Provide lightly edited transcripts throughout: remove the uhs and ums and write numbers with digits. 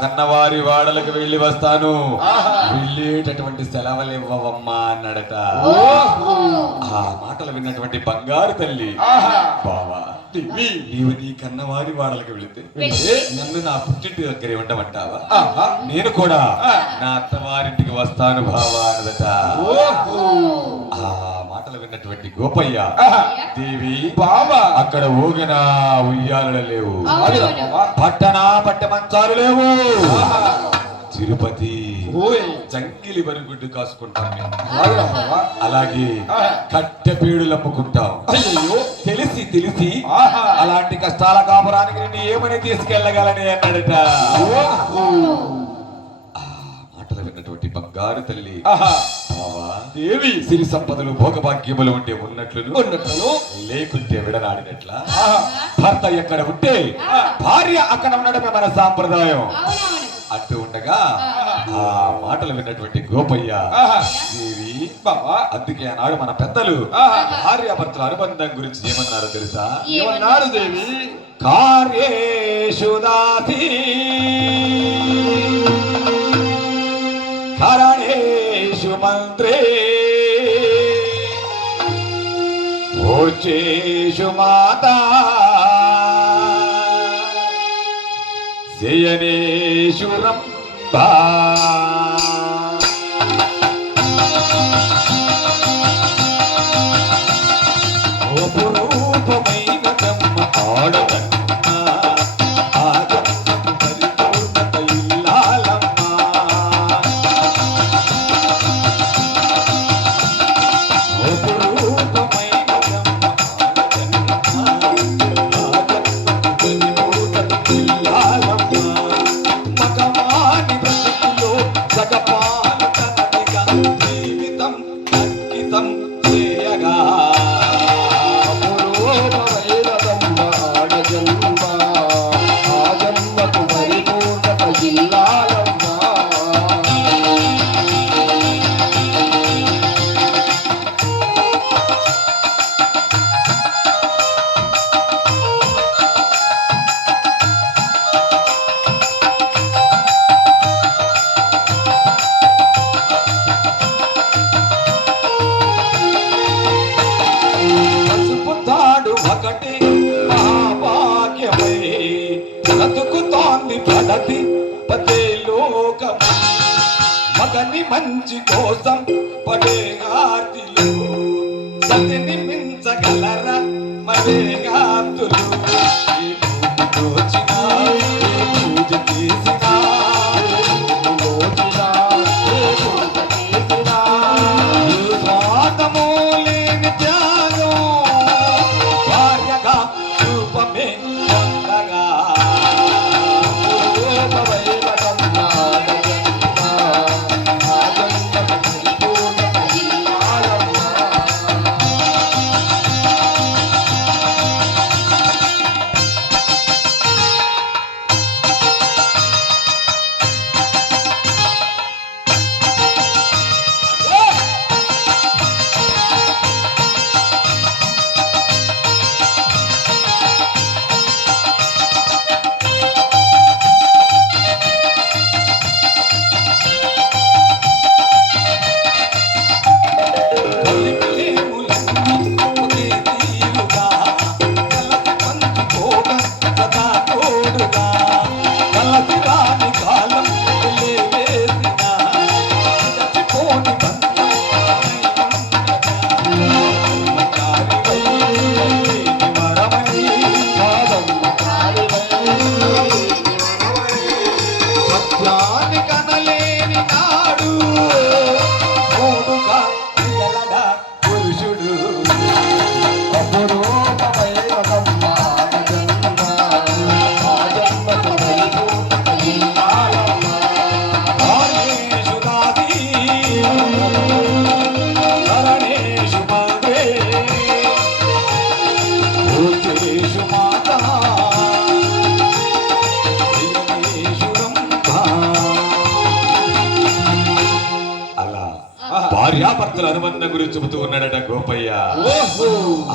కన్నవారి వాడలకు వెళ్ళి వస్తాను, వెళ్ళేటటువంటి సెలవులు ఇవ్వవమ్మా అన్నాడట. ఆ మాటలు విన్నటువంటి బంగారు తల్లి, బావా నీవు నీ కన్నవారి వాడలకు వెళితే నన్ను నా పుట్టింటి దగ్గర ఉండమంటావా? నేను కూడా నా అత్తవారింటికి వస్తాను బావా అన్నదట. ఆ మాటలు విన్నటువంటి గోపయ్య, దేవి బాబా అక్కడ ఊగిన ఉయ్యాలలు లేవు, పట్ట మంచాలు లేవు, తిరుపతి జంగిలి వరుగుడ్డు కాసుకుంటాం, అలాగే కట్టెపీడులు అమ్ముకుంటాం. తెలిసి తెలిసి అలాంటి కష్టాల కాపురానికి నేను ఏమని తీసుకెళ్ళగలని అన్నాడట. మాటలు విన్నటువంటి బంగారు తల్లి, దేవి సిరి సంపదలు భోగభాగ్యములు ఉంటే ఉన్నట్లును లేకుంటే విడనాడినట్ల, భర్త ఎక్కడ ఉంటే భార్య అక్కడ ఉండడమే మన సాంప్రదాయం. అట్టు ఉండగా ఆ మాటలు విన్నటువంటి గోపయ్య, దేవి బాబా అందుకే ఆనాడు మన పెద్దలు భార్యాభర్తల అనుబంధం గురించి ఏమన్నారో తెలుసా? ఏమన్నారు దేవి? కార్యేషు దాసి కరణేషు మంత్రే భోజేషు మాతా శయనేషు రంభా అపురూపమైన బ్రహ్మ ఆడదన్నా ఆగమం పరిపూర్ణత ఇల్లాలమ్మా. అపురూపమైన బ్రహ్మ ఆడదన్నా ఆగమం పరిపూర్ణత ఇల్లాలమ్మా. మగవాని బ్రతుకులో సగపాలు తనదిగా జీవితం అంకితం చేయగా ఒకటి మహాభాగ్యమై బ్రతుకుతోంది ప్రగతి పదే లోకం. మగని మంచి కోసం పడే ఆర్తిలు సతిని మించగలరా మరే గాతులు. దోచినా పూజ చేసినా స్వాతము లేని త్యాగం భార్యగా రూపమే పొందగా. భార్యాభర్తల అనుబంధం గురించి చెబుతూ ఉన్నాడట గోపయ్య.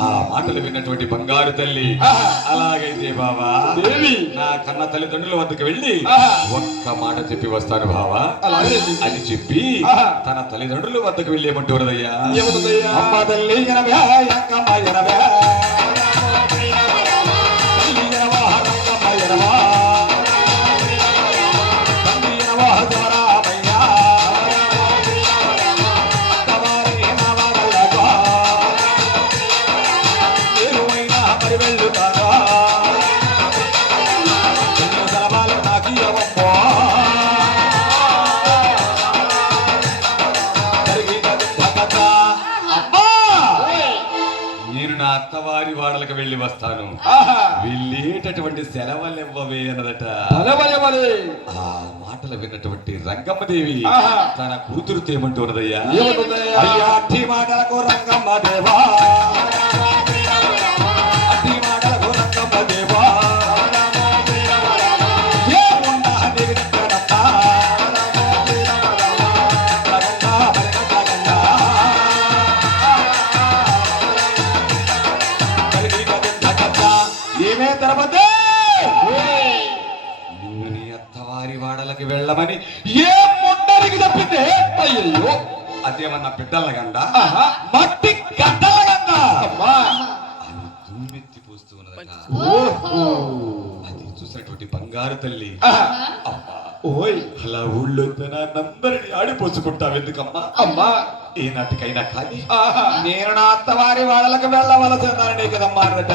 ఆ మాటలు విన్నటువంటి బంగారు తల్లి, అలాగైతే బావా నా కన్న తల్లిదండ్రుల వద్దకు వెళ్ళి ఒక్క మాట చెప్పి వస్తాను బావా అని చెప్పి తన తల్లిదండ్రుల వద్దకు వెళ్ళి ఏమంటున్నదయ్యా, అమ్మ తల్లి అత్తవారి వాడలకు వెళ్ళి వస్తాను, వెళ్ళేటటువంటి సెలవులివ్వవే అన్నదట. ఆ మాటలు విన్నటువంటి రంగమ్మదేవి తన కూతురుతో ఏమంటున్నదయ్యా, అయ్యా అట్టి మాటలకు రంగమ్మదేవా, అట్టి మాటలకు రంగమ్మదేవా నిన్ను నీ అత్తవారి వాడలకి వెళ్ళమని ఏ ముండరికి చెప్పింది. అయ్యో అదేమన్నా బిడ్డల గండ, మట్టి గడ్డల గండ అని దుమ్మెత్తి పోస్తూ ఉన్నదట. అది చూసినటువంటి బంగారు తల్లి, అలా ఊళ్ళో నందరిని ఆడిపోసుకుంటావు ఎందుకమ్మా? అమ్మా ఈనాటికైనా కానీ నేను నా అత్తవారి వాళ్ళకి వెళ్ళవలసిందని కదమ్మా అన్నట.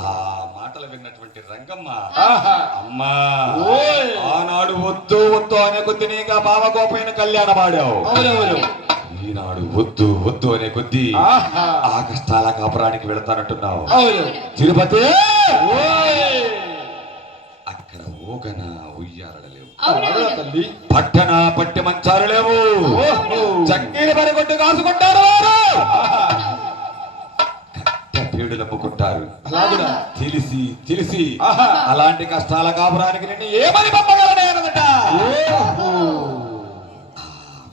ఆ మాటలు విన్నటువంటి రంగమ్మ, అమ్మా ఆనాడు వద్దు వద్దు అనే కొద్ది నీగా బావ గోపైన కళ్యాణం ఆడావు, ఈనాడు వద్దు వద్దు అనే కొద్ది ఆ కష్టాల కాపురానికి వెళతానంటున్నావు. తిరుపతి అక్కడ ఊగన ఉయ్యాలలేవు, పట్టణ పట్టి మంచాలు లేవు, చక్కీలు పరిగొట్టు కాసుకుంటారు వారు, కట్టెపేడులు అమ్ముకుంటారు. తెలిసి తెలిసి అలాంటి కష్టాల కాపురానికి నిన్ను ఏమని పంపగలనే అన్నదట.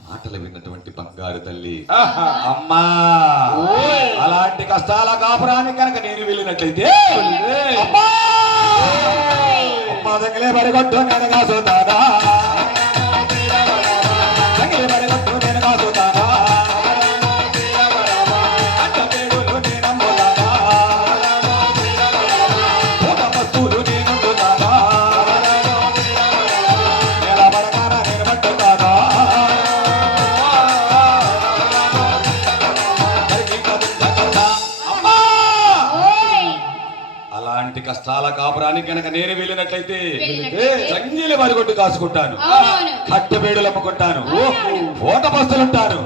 మాటలు విన్నటువంటి బంగారు తల్లి, అమ్మా అలాంటి కష్టాల కాపురానికి కనుక నేను వెళ్ళినట్లయితే దగ్గరే పరిగొట్టు నేను కాసుతానా, దగ్గరే పరిగొట్టు నేను కాసుతానా, కట్టపేడులు నేనమ్ముతానా, పూట వస్తువులు నేనుంటుతానా, నేల పడగాన నేను పట్టుతానా, అలాంటి కష్టాల కాపురానికి కనుక నేను వెళ్ళినట్లయితే జంగిలి మరిగొట్టు కాసుకుంటాను, కట్టెబేడులు అమ్ముకుంటాను, ఓట బస్తులుంటాను,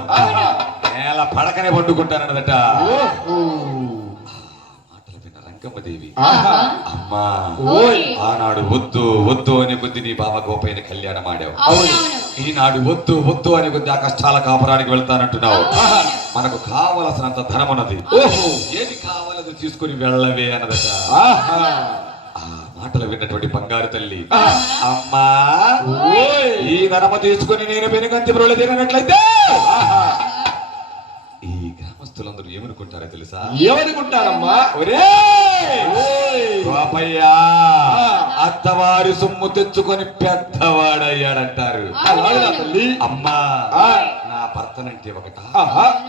నేల పడకనే పట్టుకుంటాను అన్నదట. మాటలు విన్న రంగమ్మదేవి, అమ్మా ఆనాడు వద్దు వద్దు అని కొద్ది నీ బావ గోపైన కళ్యాణం ఆడావు, ఈనాడు వద్దు వద్దు అని కొద్ది ఆ కష్టాల కాపురానికి వెళ్తానంటున్నావు, మనకు కావలసినంత ధనం ఉన్నది, ఏది కావాలది తీసుకుని వెళ్ళవే అన్నదట. మాటలు విన్నటువంటి బంగారు తల్లి, అమ్మా ఈ ధనము తీసుకుని నేను వెనుకంచి బ్రోలు తిరిగినట్లయితే ఈ గ్రామస్తులందరూ ఏమనుకుంటారో తెలుసా? ఏమనుకుంటారమ్మా? గోపయ్యా అత్తవారి సొమ్ము తెచ్చుకొని పెద్దవాడయ్యాడంటారు. అమ్మా నా భర్తనంటే ఒకట,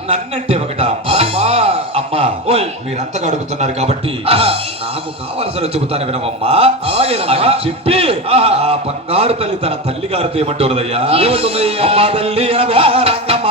నన్నంటే ఒకట. అమ్మా మీరంతగా అడుగుతున్నారు కాబట్టి నాకు కావలసిన చెబుతాను వినవమ్మా అని చెప్పి ఆ బంగారు తల్లి తన తల్లి గారితో ఏమంటున్నదయ్యా, అమ్మా తల్లి రంగమ్మ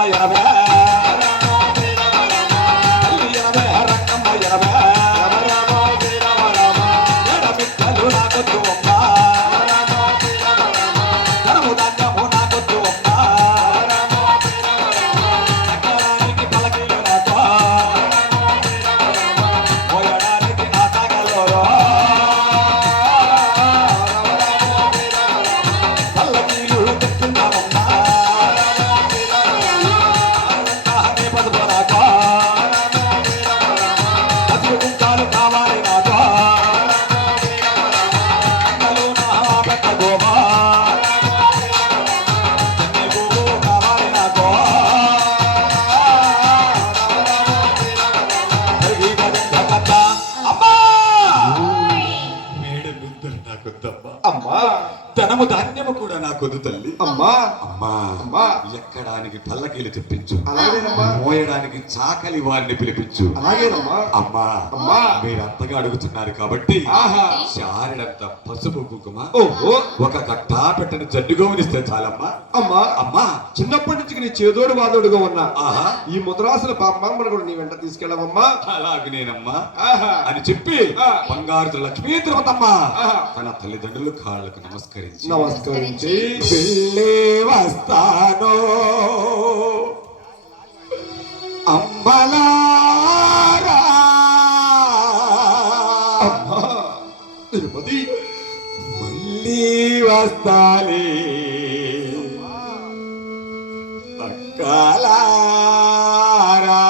భారము కూడా నాకొద్దు తల్లి. అమ్మా అమ్మా అమ్మా ఎక్కడానికి పల్లకీలు తెప్పించు, అలాగేనమ్మా మోయడానికి చాకలి వారిని పిలిపించు. అలాగేనమ్మా అమ్మా అమ్మా మీరు అంతగా అడుగుతున్నారు కాబట్టి ఆహా చారెడంత పసుపు కుంకుమ ఓహో ఒక కట్టా పెట్టని జడ్డుగోవనిస్తే చాలమ్మా. అమ్మా అమ్మా చిన్నప్పటి నుంచి నీ చేదోడు వాదోడుగా ఉన్నా ఆహా ఈ ముద్రాసుల పాపమ్మను కూడా నీ వెంట తీసుకెళ్ళవమ్మా. అలాగే నేనమ్మా ఆహా అని చెప్పి ఆ. బంగారు లక్ష్మీ తిరుపతమ్మ ఆహా. తన తల్లిదండ్రులు కాళ్ళకు నమస్కరించి నమస్కరించి వెళ్ళే వస్తాను అమ్మలారా. అమ్మా తిరుపతి మళ్ళీ వస్తాలే అక్కలారా.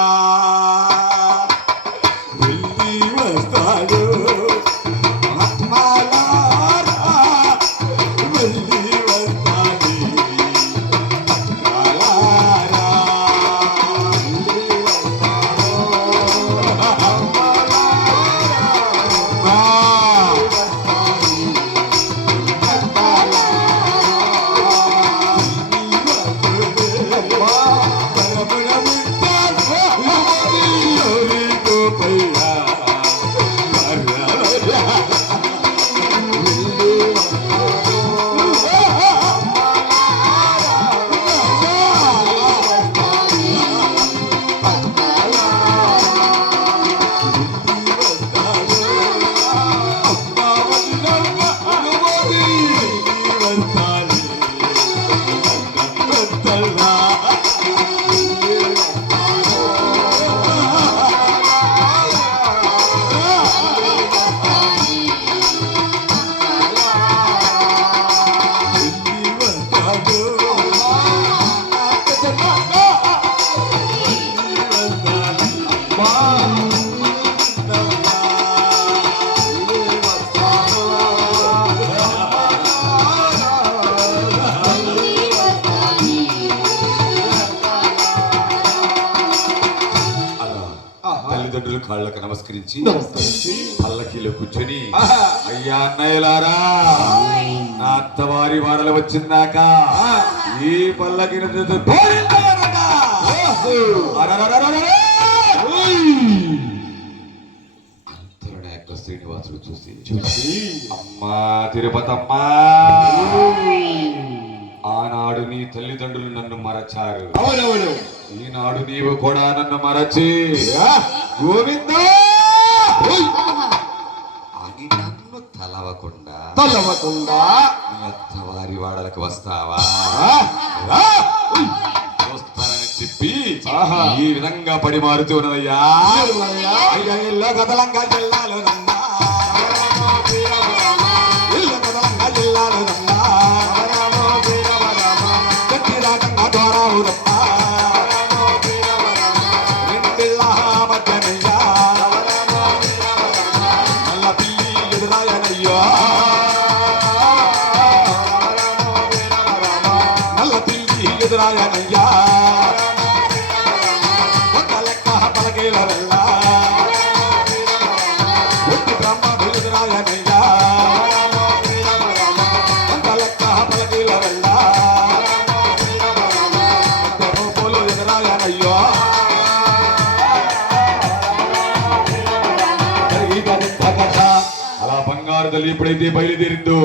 మళ్ళీ వస్తాడు అమ్మలారా. మళ్ళీ వస్తాలే అక్కలారా. తల్లిదండ్రులు కాళ్ళకు నమస్కరించి పల్లకీలో కూర్చొని ఆహా. అయ్యా అన్నయ్యలారా నా అత్తవారి వాడలు వచ్చిందాక ఈ పల్లకిని అంతలోనే యొక్క శ్రీనివాసుడు చూసి అమ్మా తిరుపతమ్మా ఆనాడు నీ తల్లిదండ్రులు నన్ను మరచారు, అవునవును ఈనాడు నీవు కూడా నన్ను మరచి గోవిందా అని నన్ను తలవకుండా తలవకుండా నీ అత్తవారి వాడలకు వస్తావా చూస్తానని చెప్పి ఆహా. ఈ విధంగా పడి మారుతూ ఉన్నదయ్యా. అయ్యా ఇల్లు కదలంగా జిల్లాలో నమ్మా, ఇల్లు కదలంగా జిల్లాలో నమ్మా, గట్టిదాకంగా దూరావు నమ్మా, రెండిళ్ళ మధ్యనయ్యా నల్ల పిల్లి ఎదురాయనయ్యా, నల్ల పిల్లి ఎదురాయనయ్యా, ఒక లెక్క పలకేల వెళ్ళా, ఒట్టి బ్రహ్మ ఎదురాయనయ్యా, ఒక లెక్క పలకేల వెళ్ళా, రూపులు ఎదురాయనయ్యో. అలా బంగారు తల్లి ఎప్పుడైతే బయలుదేరిందో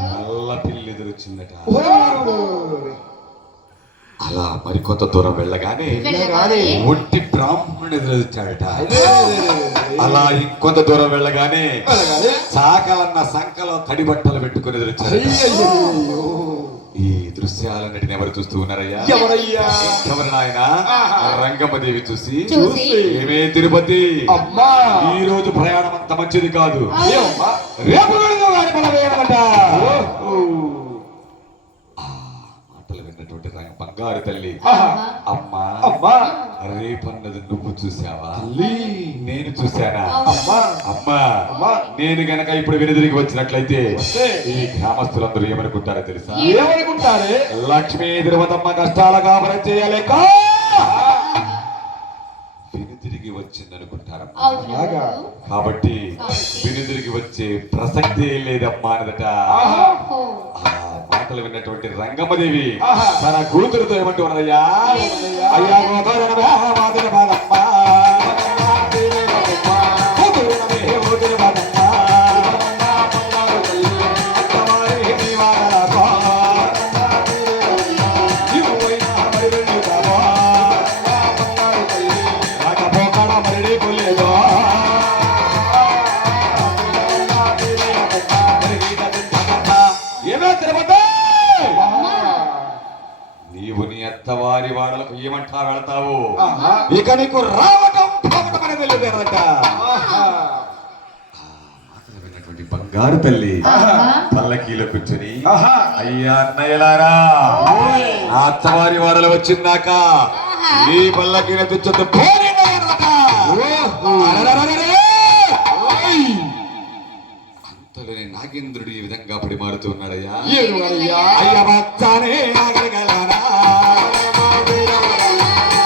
నల్ల పిల్లి ఎదురొచ్చిందట. అలా మరికొంత దూరం వెళ్ళగానే ఒంటి బ్రాహ్మణుడు ఎదురొచ్చాడట. అలా ఇంకొంత దూరం వెళ్ళగానే చాకలన్న సంకలో తడి బట్టలు పెట్టుకుని ఎదురొచ్చాడట. ఈ దృశ్యాలన్నిటిని ఎవరు చూస్తూ ఉన్నారయ్యా? ఎవరయ్యా? ఎవరు నాయన? రంగమ్మదేవి చూసి చూసి ఏమే తిరుపతి, అమ్మా ఈ రోజు ప్రయాణం అంత మంచిది కాదు, ఏమమ్మా? రేపు వెళదాం గాని మనం వేయమంట. మాటలు విన్నటువంటి బంగారు తల్లి ఆహా. అమ్మా అమ్మా రేపన్నది నువ్వు చూసావా? తల్లి నేను చూశానా? అమ్మా అమ్మా అమ్మా నేను గనక ఇప్పుడు వెనుదిరిగి వచ్చినట్లయితే వస్తే ఈ గ్రామస్తులందరూ ఏమనుకుంటారో తెలుసా? ఏమనుకుంటారే? లక్ష్మీ తిరుపతమ్మ కష్టాల కాపరం చేయలేక వెనుదిరిగి వచ్చిందనుకుంటారమ్మా. అలాగా? కాబట్టి వెనుదిరిగి వచ్చే ప్రసక్తే లేదమ్మా అన్నదట. ఆహా. ఆ మాట మాటలు విన్నటువంటి రంగమ్మదేవి ఆహా. తన కూతురుతో ఏమంటూ ఉన్నదయ్యా అయ్యా గోపాలనమే మాదిన బాలమ్మ కూతురునమే ఓదిన బాలమ్మ అత్తవారి నీ వారలాకో నీవువైనా మరి వెళ్ళుతావో రాకపోకడ మరిడి కొల్లేదో ఏమే తిరుపతి నీవు నీ అత్తవారి వాడలకు ఏమంటా వెళతావు ఆహా. ఇక నీకు రావటం పోవటం అనేది వెళ్ళిపోయారట ఆహా. మాటలు విన్నటువంటి బంగారు తల్లి ఆహా. పల్లకీలో కూర్చొని ఆహా. అయ్యా అన్నయ్యలారా నా అత్తవారి వాడలు వచ్చిందాక ఈ పల్లకీని తెచ్చొద్దు పోనీ అన్నయ్యలట. ఓహో. అరెరెరెరెరె! ఓయ్. అంతలోనే నాగేంద్రుడు ఈ విధంగా పడి మారుతూ ఉన్నాడయ్యా ఏడువయ్యా. అయ్య బచ్చానే నాగరికలోనా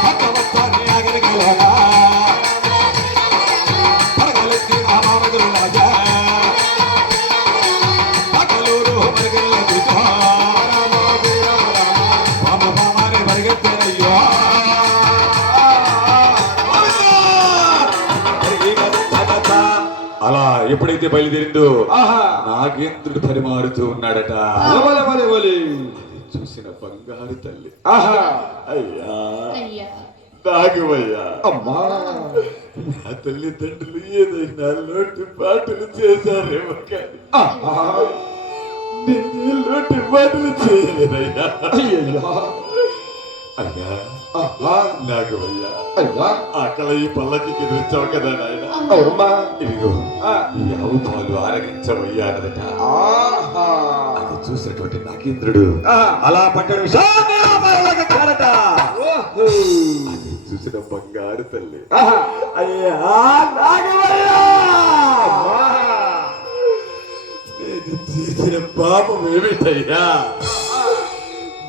అక్క బచ్చానే నాగరికలోనా పడగలెత్తి నా మామగురు రాజా పగలూరు మరిగెల్ల చూసా పామ పామాని పరిగెత్తనయ్యో అలా ఎప్పుడైతే బయలుదేరిందో ఆహా. నాగేంద్రుడు పరిమారుతూ ఉన్నాడట బలే బలే బలే. చూసిన బంగారు తల్లి ఆహా. అయ్యా అయ్యా నాగవయ్యా అమ్మా. నా తల్లిదండ్రులు ఏదైనా లోటు పాటలు చేశారేమో కానీ ఆహా. నేను లోటు పాటలు చేయలేదయ్యా అయ్యయ్యా. అయ్యా ఆహా. నాగవయ్యా అయ్యా. అక్కడ ఈ పల్లకి ఎదుర్చావు కదా నాయన అవునమ్మా. ఇదిగో ఆ. ఈ ఆవు పాలు ఆరగించవయ్యా అన్నదట ఆహా. అది చూసినటువంటి నాగేంద్రుడు ఆహా. అలా పట్టాడు కారట ఓహో. అది చూసిన బంగారు తల్లి ఆహా. అయ్యా నాగవయ్యా ఆహా. నేను చేసిన పాపం ఏమిటయ్యా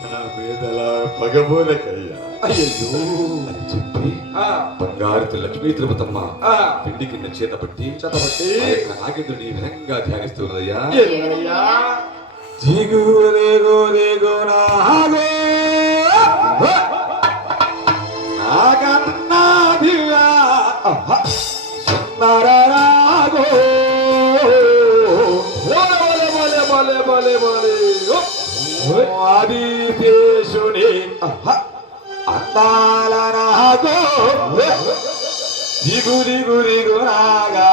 నా మీద అలా పగబోలకయ్యా అయ్యయ్యో. అని చెప్పి ఆ. బంగారు తల్లి లక్ష్మీ తిరుపతమ్మ ఆ. పిండి కింద చేతబట్టి చేతబట్టి ఆ యొక్క నాగేంద్రుని ఈ విధంగా ధ్యానిస్తున్నదయ్యా ఏడువయ్యా. దిగు దిగు దిగు నాగో నాగన్నా దివ్యా సుందర రాగో బలే బలే బలే బలే బలే. ఆదిశేషుని అందాల నాగో దిగు దిగు దిగు నాగా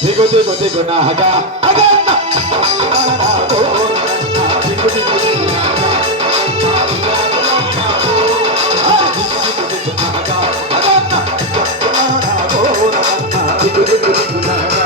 దిగు దిగు దిగు నాగా అగన్న నాగో దిగు దిగు దిగు నాగా దిగు దిగు దిగు నాగా అగన్న నాగో దిగు దిగు దిగు నాగా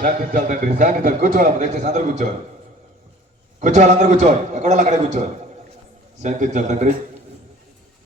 శాంతించాలి తండ్రి శాంతించాలి. కూర్చోవాలి, దయచేసి అందరూ కూర్చోవాలి. కూర్చోవాలి, అందరూ కూర్చోవాలి. ఎక్కడో అక్కడే కూర్చోవాలి. శాంతించాలి తండ్రి.